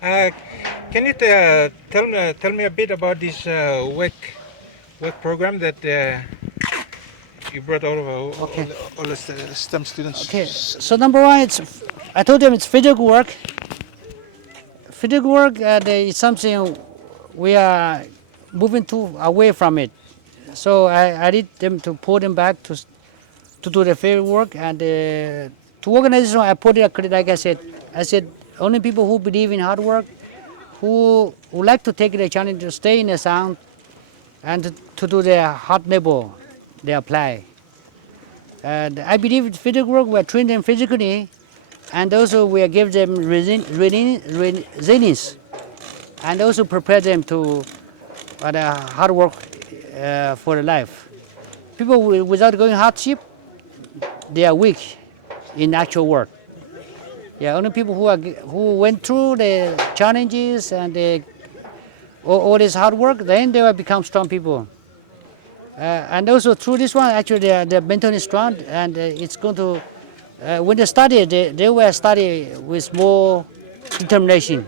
Uh, can you tell me a bit about this work program that you brought Okay. all the STEM Okay. students? So number one, I told them it's physical work. Physical work is something we are moving to away from it. So I need them to pull them back to do the field work and to organization. I put it like I said only people who believe in hard work, who like to take the challenge to stay in the sound and to do their hard labor, they apply. And I believe physical work we train them physically, and also we give them resilience, and also prepare them to hard work for life. People without going hardship, they are weak in actual work. Yeah, only people who went through the challenges and all this hard work, then they will become strong people. And also through this one, actually they're mentally strong, and it's going to when they study, they will study with more determination.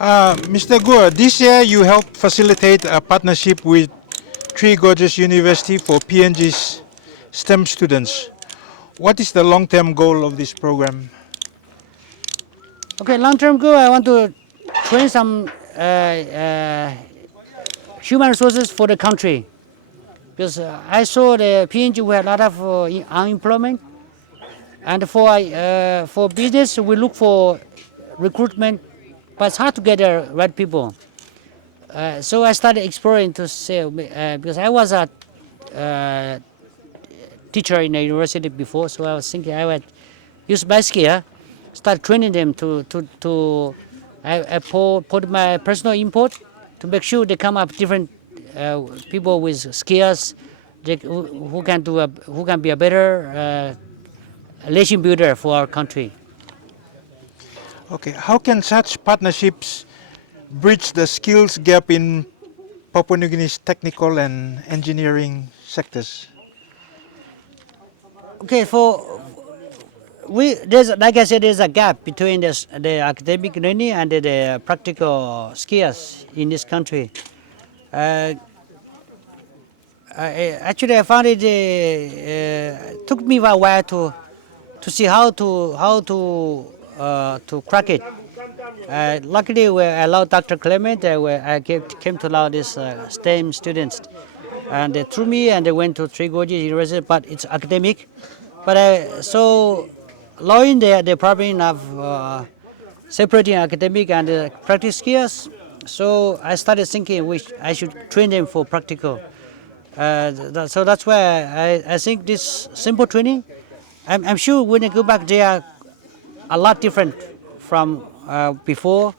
Mr. Gore, this year you helped facilitate a partnership with Three Gorges University for PNG's STEM students. What is the long-term goal of this program? Okay, long-term goal, I want to train some human resources for the country. Because I saw the PNG we had a lot of unemployment, and for business we look for recruitment, but it's hard to get the right people. So I started exploring to say because I was a teacher in a university before, so I was thinking I would use my skill, start training them to I put my personal input to make sure they come up different people with skills who can who can be a better relation builder for our country. Okay, how can such partnerships bridge the skills gap in Papua New Guinea's technical and engineering sectors? Okay, for there's like I said, there's a gap between the academic learning and the practical skills in this country. Uh, Actually, I found it took me a while to see how to crack it. Luckily, we allowed Dr. Clement. Where I came to allow these STEM students, and they threw me and they went to Three Gorges University, but it's academic. But so allowing the problem of separating academic and practice skills. So I started thinking which I should train them for practical. So that's why I think this simple training, I'm sure when they go back, they are a lot different from before,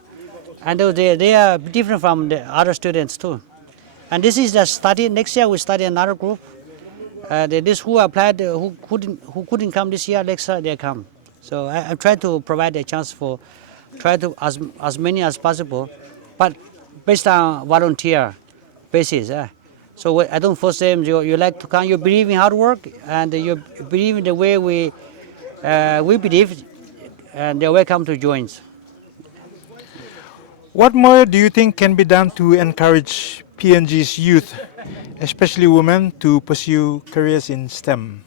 and they are different from the other students too. And this is the study. Next year we study another group. This who applied, who couldn't come this year, next year they come. So I'm trying to provide a chance for try to as many as possible, but based on volunteer basis. So I don't force them. You like to come. You believe in hard work, and you believe in the way we believe, and they're welcome to join. What more do you think can be done to encourage PNG's youth, especially women, to pursue careers in STEM?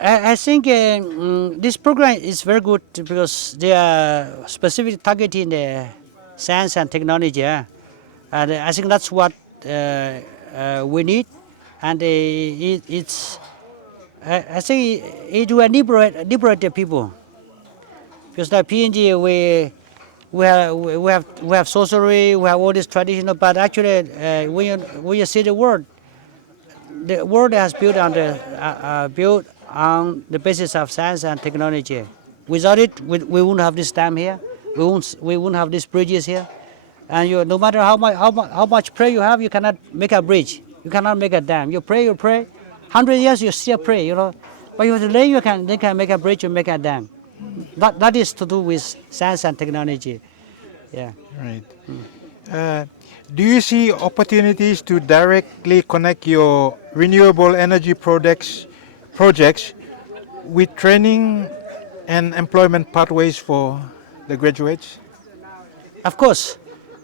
I think this program is very good because they are specifically targeting the science and technology, and I think that's what we need, and it's I think it will liberate the people because the PNG we have sorcery, we have all this traditional, but actually when you see the world has built on the basis of science and technology. Without it, we wouldn't have this dam here. We wouldn't have these bridges here. And no matter how much prayer you have, you cannot make a bridge. You cannot make a dam. You pray. 100 years you still pray. But you today they can make a bridge or make a dam. That is to do with science and technology. Yeah. Right. Do you see opportunities to directly connect your renewable energy projects with training and employment pathways for the graduates? Of course,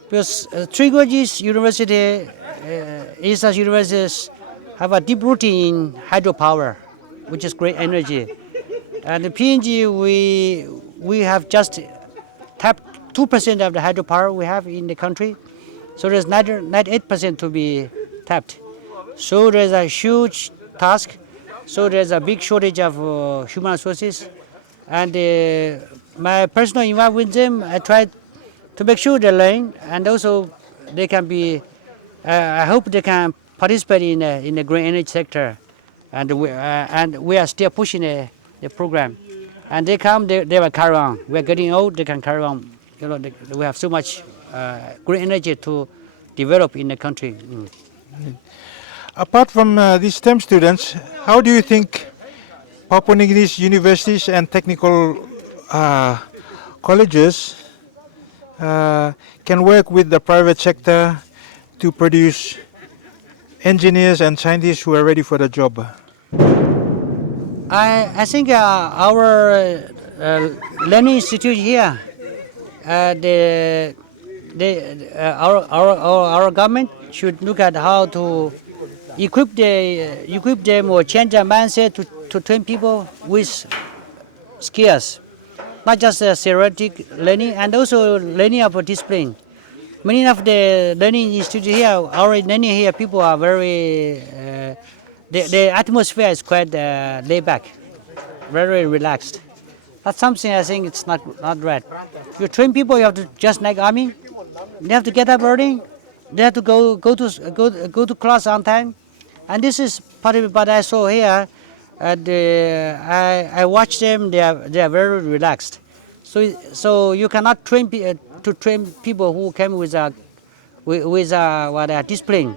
because Three Gorges University, ESA's universities have a deep rooting in hydropower, which is great energy. And the PNG, we have just tapped 2% of the hydropower we have in the country. So there's 98% to be tapped. So there's a huge task. So there's a big shortage of human resources. And my personal involvement with them, I tried to make sure they learn, and also they can be. I hope they can participate in the green energy sector, and we are still pushing the program. And they come, they will carry on. We're getting old, they can carry on. You know, we have so much green energy to develop in the country. Apart from these STEM students, how do you think Papua New Guinea's universities and technical colleges can work with the private sector to produce engineers and scientists who are ready for the job? I think our learning institute here, our government should look at how to equip them or change their mindset to train people with skills, not just theoretic learning, and also learning of a discipline. Many of the learning institute here, our learning here, people are very, the atmosphere is quite laid back, very relaxed. That's something I think it's not right. You train people, you have to just like army. They have to get up early. They have to go to class on time, and this is part of what I saw here. I watch them. They are very relaxed. So you cannot train people who came with what discipline.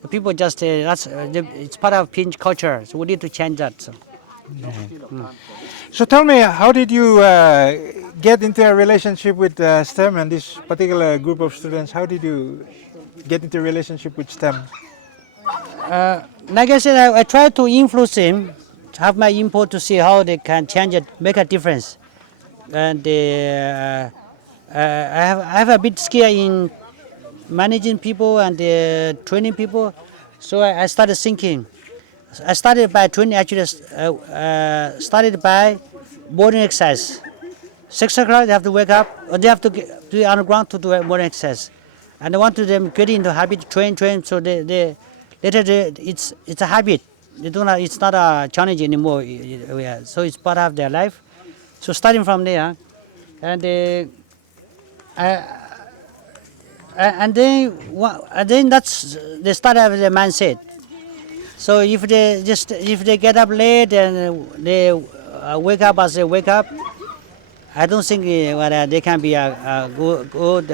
The people just it's part of PNG culture. So we need to change that. So. So tell me, how did you get into a relationship with STEM and this particular group of students? How did you get into a relationship with STEM? Like I said, I try to influence them, to have my input to see how they can change it, make a difference. And I have a bit skill in managing people and training people, so I started thinking. I started by training, actually started by morning exercise. 6 o'clock they have to wake up, or they have to be on the ground to do morning exercise. And I want to them get into habit, train, so later it's a habit. They don't have, it's not a challenge anymore, so it's part of their life. So starting from there, and then that's they start having the mindset. So if they get up late and they wake up as they wake up, I don't think they can be a good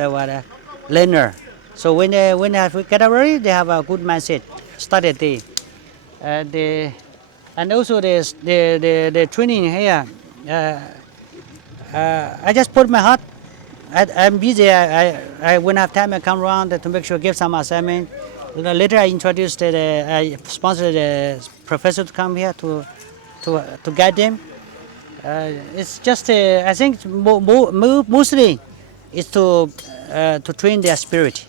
learner. So when they get up early, they have a good mindset. Start a day, and also the training here. I just put my heart. I'm busy. I when I have time, I come around to make sure give some assignment. Later, I introduced I sponsored a professor to come here to guide them. It's just I think mostly it's to train their spirit,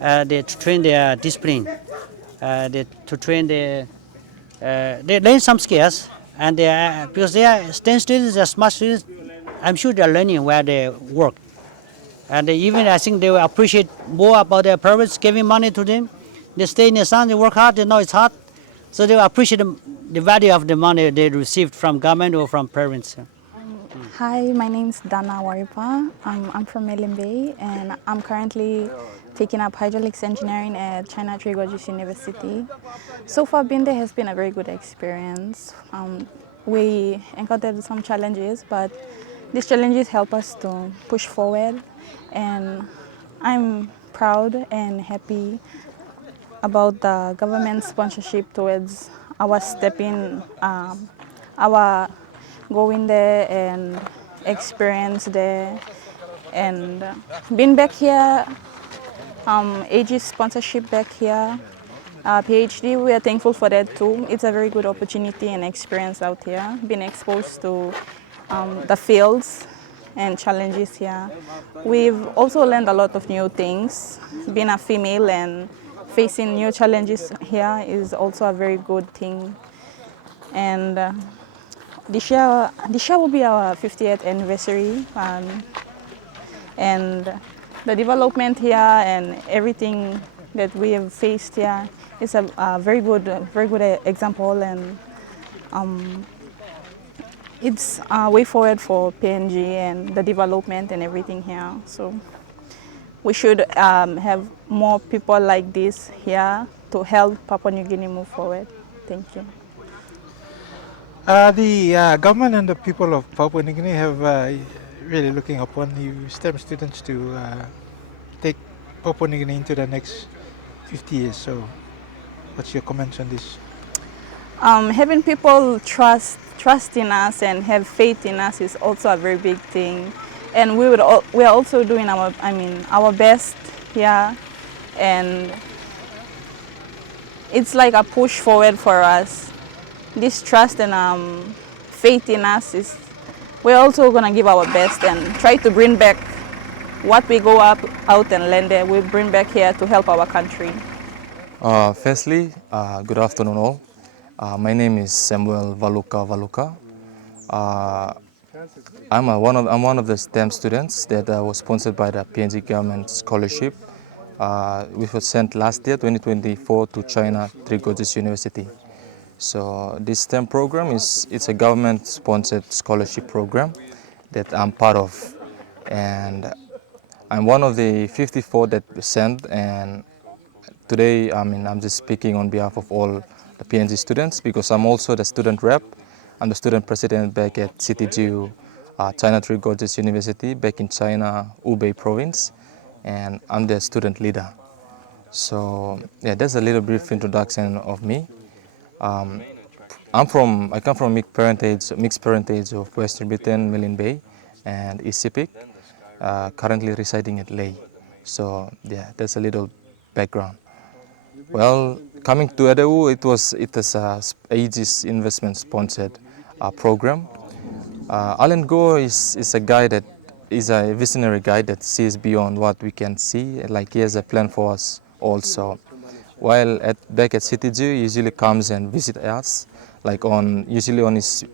to train their discipline, to train they learn some skills, and because they are STEM students, they are smart students. I'm sure they are learning where they work, and even I think they will appreciate more about their parents giving money to them. They stay in the sun, they work hard, they know it's hard, so they will appreciate the value of the money they received from government or from parents. Hi, my name is Donna Waripa. I'm from Bay, and I'm currently taking up hydraulics engineering at China Three Gorges University. So far, being there has been a very good experience. We encountered some challenges, but these challenges help us to push forward, and I'm proud and happy about the government sponsorship towards our stepping, our going there and experience there, and being back here, AG's sponsorship back here, PhD, we are thankful for that too. It's a very good opportunity and experience out here, being exposed to the fields and challenges here. We've also learned a lot of new things. Being a female and facing new challenges here is also a very good thing. And this year will be our 50th anniversary, and the development here and everything that we have faced here is a very good example, and it's a way forward for PNG and the development and everything here. So we should have more people like this here to help Papua New Guinea move forward. Thank you. The government and the people of Papua New Guinea have really looking upon you STEM students to take Papua New Guinea into the next 50 years. So what's your comments on this? Having people trust in us and have faith in us is also a very big thing. And we are also doing our best here, and it's like a push forward for us. This trust and faith in us is, we're also gonna give our best and try to bring back what we go out and learn there. We bring back here to help our country. Firstly, good afternoon all. My name is Valuka Valuka. I'm one of the STEM students that was sponsored by the PNG government scholarship, which was sent last year, 2024, to China, Three Gorges University. So this STEM program it's a government-sponsored scholarship program that I'm part of, and I'm one of the 54 that were sent. And today, I'm just speaking on behalf of all the PNG students, because I'm also the student rep. I'm the student president back at CTGU, China Three Gorges University, back in China, Hubei province, and I'm the student leader. So yeah, that's a little brief introduction of me. I come from mixed parentage of Western Britain, Milne Bay, and East Sepik, currently residing at Leh. So yeah, that's a little background. Well, coming to Edevu, it is a Aegis investment sponsored program. Allan is a guy that is a visionary guy that sees beyond what we can see. Like, he has a plan for us also. While back at CTG, he usually comes and visit us, like usually on his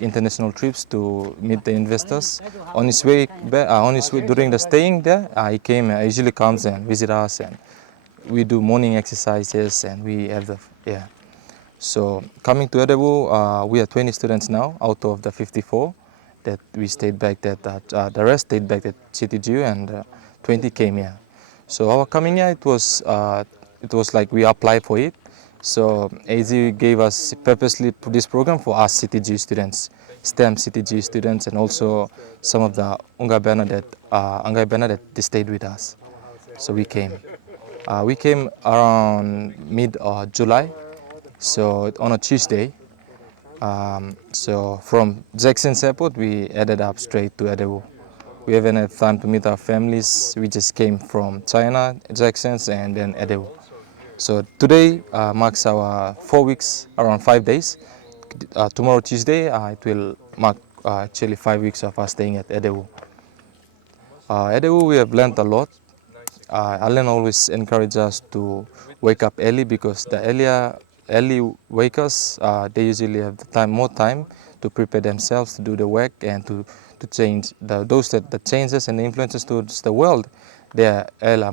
international trips to meet the investors. On his way during the staying there, he usually comes and visit us, and we do morning exercises, and we have So coming to Edevu, we are 20 students now out of the 54 that we stayed back. The rest stayed back at CTG, and 20 came here. So our coming here, it was like we applied for it. So AZ gave us purposely this program for us CTG students, STEM CTG students, and also some of the Ungai Bana that they stayed with us. So we came. We came around mid-July, so on a Tuesday. So from Jackson's airport, we headed up straight to Edevu. We haven't had time to meet our families. We just came from China, Jackson's, and then Edevu. So today marks our 4 weeks, around 5 days. Tomorrow, Tuesday, it will mark actually 5 weeks of us staying at Edevu. Edevu, we have learned a lot. Allan always encourages us to wake up early, because the early wakers, they usually have more time to prepare themselves to do the work and to change the changes and the influences towards the world. They are early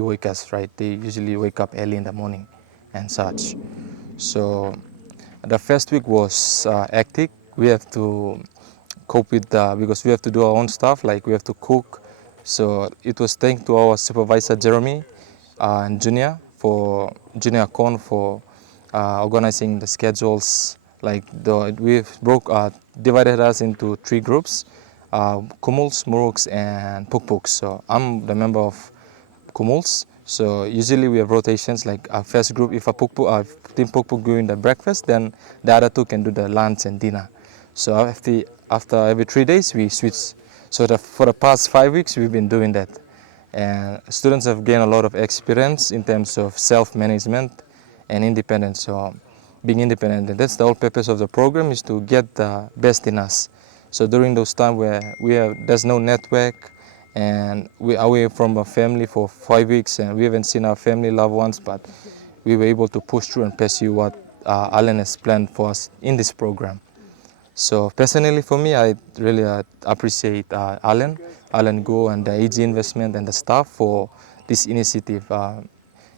wakers, right? They usually wake up early in the morning and such. So the first week was hectic. We have to cope with because we have to do our own stuff, like we have to cook. So it was thanks to our supervisor Jeremy and Junior Con for organizing the schedules. Like we've divided us into 3 groups: Kumuls, Muruks, and Pukpuks. So I'm the member of Kumuls. So usually we have rotations. Like our first group, if Team Pukpuk doing the breakfast, then the other 2 can do the lunch and dinner. So after every 3 days we switch. So for the past 5 weeks we've been doing that, and students have gained a lot of experience in terms of self-management and independence. So being independent. And that's the whole purpose of the program, is to get the best in us. So during those times where there's no network and we're away from our family for 5 weeks and we haven't seen our family, loved ones, but we were able to push through and pursue what Allan has planned for us in this program. So personally for me, I really appreciate Allan Go and the AG Investment and the staff for this initiative.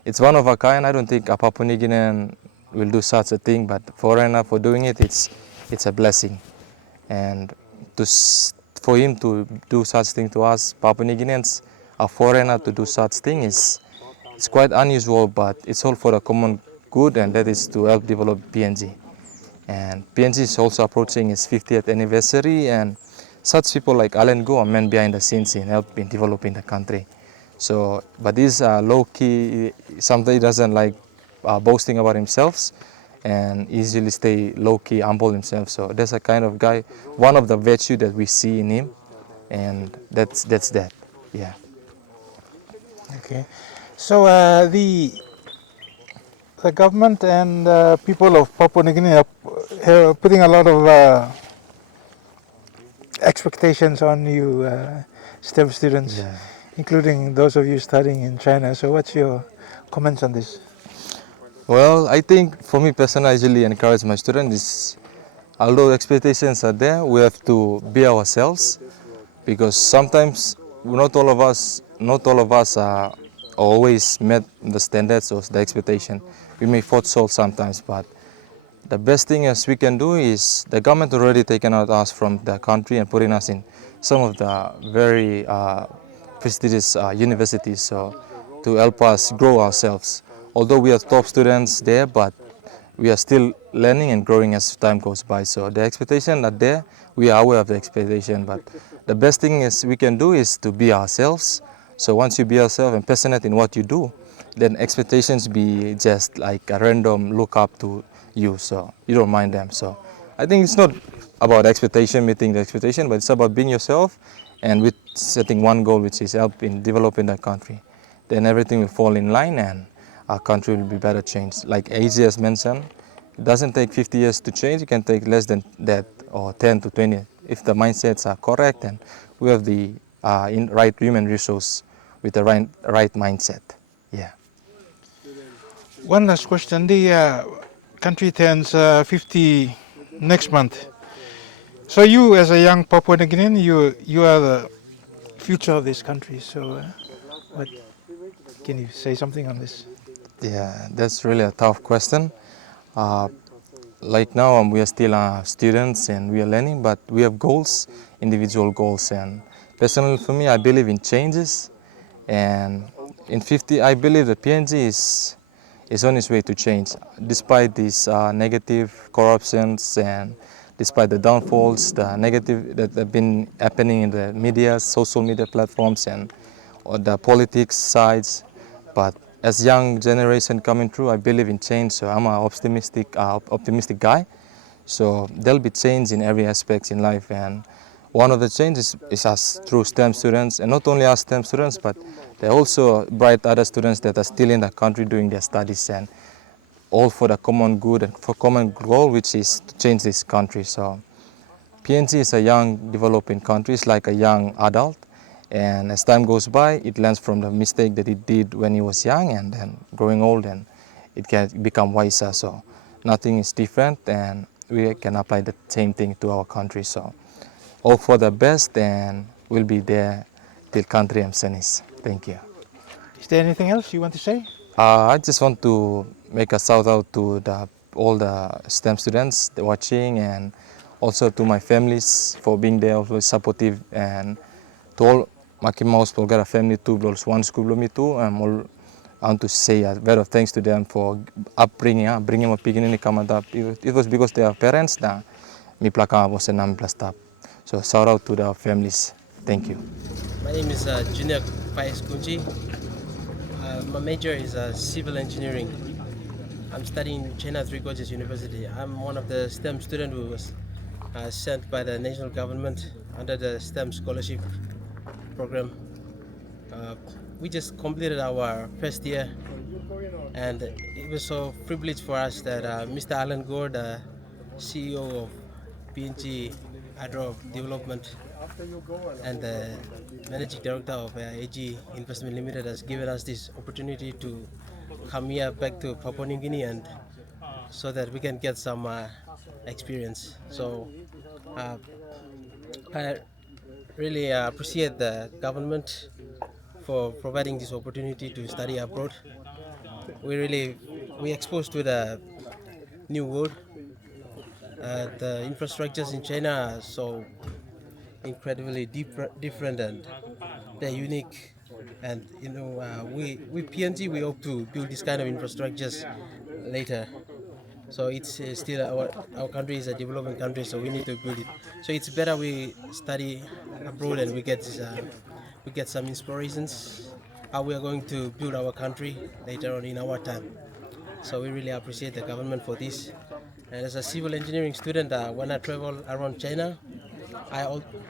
It's one of a kind. I don't think a Papua New Guinean will do such a thing, but foreigner for doing it, it's a blessing. And for him to do such thing to us, Papua New Guineans, a foreigner to do such thing it's quite unusual, but it's all for the common good, and that is to help develop PNG. And PNG is also approaching its 50th anniversary, and such people like Allan Go are men behind the scenes in helping developing the country. So, but this low-key, sometimes he doesn't like boasting about himself, and easily stay low-key, humble himself. So that's a kind of guy, one of the virtue that we see in him, and that's that, yeah. Okay. So the government and people of Papua New Guinea are putting a lot of expectations on you STEM students, Yeah. including those of you studying in China. So what's your comments on this? Well, I think for me personally, I usually encourage my students, although expectations are there, we have to be ourselves, because sometimes not all of us are always met the standards or the expectation. We may fall short sometimes, but the best thing as we can do is the government already taken out us from the country and putting us in some of the very prestigious universities, so to help us grow ourselves. Although we are top students there, but we are still learning and growing as time goes by. So the expectation are there, we are aware of the expectation, but the best thing is we can do is to be ourselves. So once you be yourself and passionate in what you do, then expectations be just like a random look up to you, so you don't mind them. So I think it's not about expectation, meeting the expectation, but it's about being yourself and with setting one goal, which is help in developing the country. Then everything will fall in line and our country will be better changed. Like AZ has mentioned, it doesn't take 50 years to change, it can take less than that, or 10 to 20, if the mindsets are correct and we have the right human resource with the right mindset. Yeah. One last question. The country turns 50 next month. So you, as a young Papua New Guinean, you are the future of this country. So what can you say something on this? Yeah, that's really a tough question. Like now we are still students and we are learning, but we have goals, individual goals. And personally for me, I believe in changes. And in 50, I believe that PNG is on its way to change. Despite these negative corruptions and despite the downfalls, the negative that have been happening in the media, social media platforms and the politics sides, but as young generation coming through, I believe in change. So I'm an optimistic guy. So there'll be change in every aspect in life, and one of the changes is us through STEM students, and not only us STEM students, but there are also bright other students that are still in the country doing their studies, and all for the common good and for common goal, which is to change this country. So PNG is a young developing country, it's like a young adult, and as time goes by, it learns from the mistake that it did when he was young, and then growing old, and it can become wiser. So nothing is different, and we can apply the same thing to our country. So all for the best, and we'll be there till country and senis. Thank you. Is there anything else you want to say? I just want to make a shout out to all the STEM students watching, and also to my families for being there, always supportive, and to all Makimaus Polgara family too, because one school me too. I want to say a word of thanks to them for upbringing, bringing my beginning come up. It was because they are parents that me plaka was and I'm plus. So shout out to the families. Thank you. My name is Junior Pais Kunjil. My major is civil engineering. I'm studying China Three Gorges University. I'm one of the STEM students who was sent by the national government under the STEM scholarship program. We just completed our first year And it was so privileged for us that Mr. Allan, the CEO of PNG Hydro Development and the Managing Director of AG Investment Limited, has given us this opportunity to come here back to Papua New Guinea, and so that we can get some experience. So uh, I really appreciate the government for providing this opportunity to study abroad. We exposed to the new world. The infrastructures in China are so incredibly different, and they're unique. And we PNG, we hope to build this kind of infrastructures later. So it's still our country is a developing country, so we need to build it. So it's better we study abroad and we get some inspirations how we are going to build our country later on in our time. So we really appreciate the government for this. And as a civil engineering student, when I travel around China, I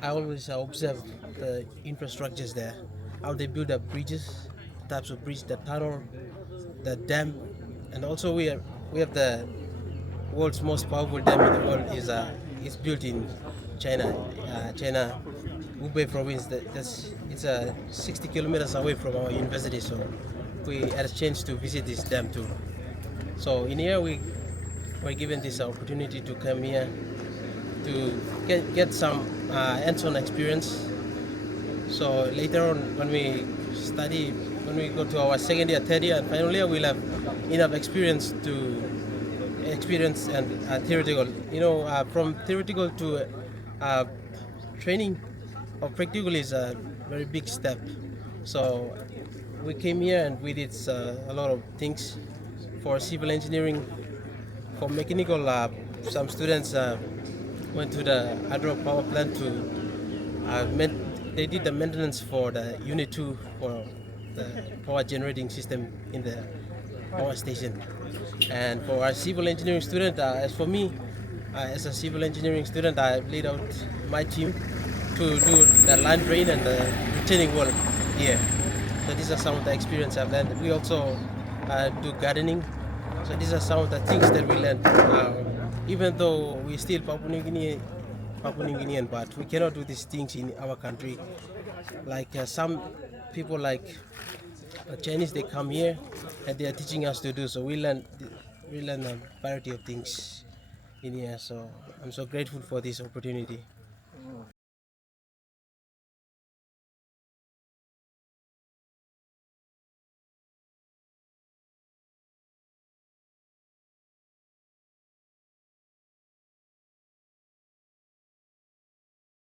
always observe the infrastructures there, how they build up bridges, types of bridge, the tunnel, the dam, and also we have the world's most powerful dam in the world is built in China. China, Hubei province. It's 60 kilometers away from our university, so we had a chance to visit this dam too. So in here we were given this opportunity to come here to get some hands-on experience. So later on, when we go to our second year, third year, and final year, we'll have enough experience and theoretical. From theoretical to training or practical is a very big step. So we came here and we did a lot of things for civil engineering, for mechanical. Some students went to the hydro power plant they did the maintenance for the unit 2 for the power generating system in the power station. And for our civil engineering student, as for me, as a civil engineering student, I laid out my team to do the line drain and the retaining wall here. So these are some of the experience I've learned. We also do gardening. So these are some of the things that we learned. Even though we're still Papua New Guinean, but we cannot do these things in our country. Like some people like Chinese, they come here and they are teaching us to do. So we learn a variety of things in here. So I'm so grateful for this opportunity.